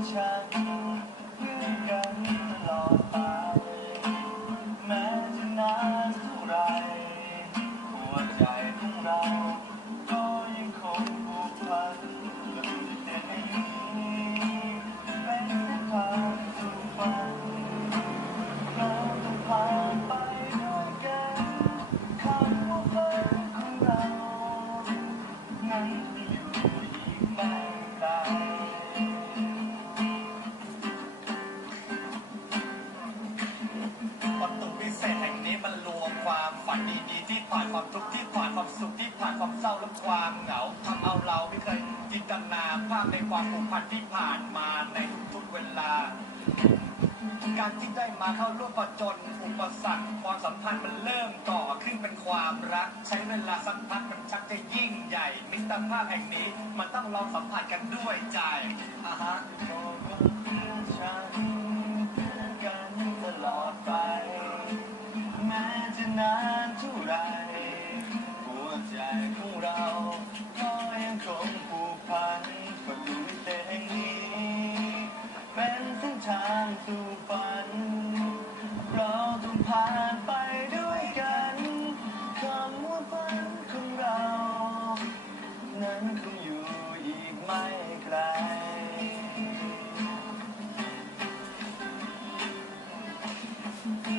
อ ความฝันดีๆที่ผ่านความทุกข์ที่ผ่านความสุขที่ผ่านความเศร้าและความเหงาทำเอาเราไม่เคยจินตนาภาพในความผูกพันที่ผ่านมาในทุกๆเวลา การที่ได้มาเข้าร่วมประจนอุปสรรคความสัมพันธ์มันเริ่มก่อขึ้นเป็นความรัก ใช้เวลาสักพักมันชักจะยิ่งใหญ่มิตรภาพแห่งนี้ มันต้องลองสัมผัสกันด้วยใจอะฮะ ผ่านไปด้วยกันคำว่าฝันของเรา นั้นคงอยู่อีกไม่ไกล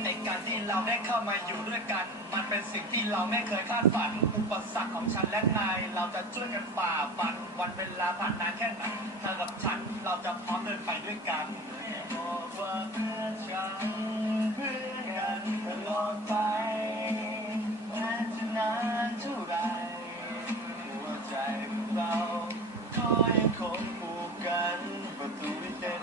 ในการที่เราได้เข้ามาอยู่ด้วยกัน มันเป็นสิ่งที่เราไม่เคยคาดฝัน อุปสรรคของฉันและนาย เราจะช่วยกันฝ่าฟันวันเวลาผ่านนานแค่ไหนเธอกับฉันเราจะพร้อมเดินไปด้วยกัน ผูกกันประตูวิเศษ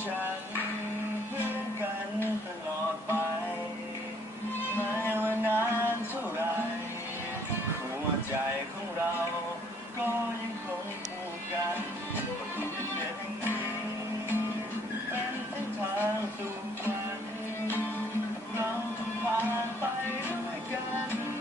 ฉันเพื่อกันตลอดไปไม่ว่านานเท่าไรหัวใจของเราก็ยังคงผูกกันเป็นเส้นทางสู่ฝันเราต้องผ่านไปด้วยกัน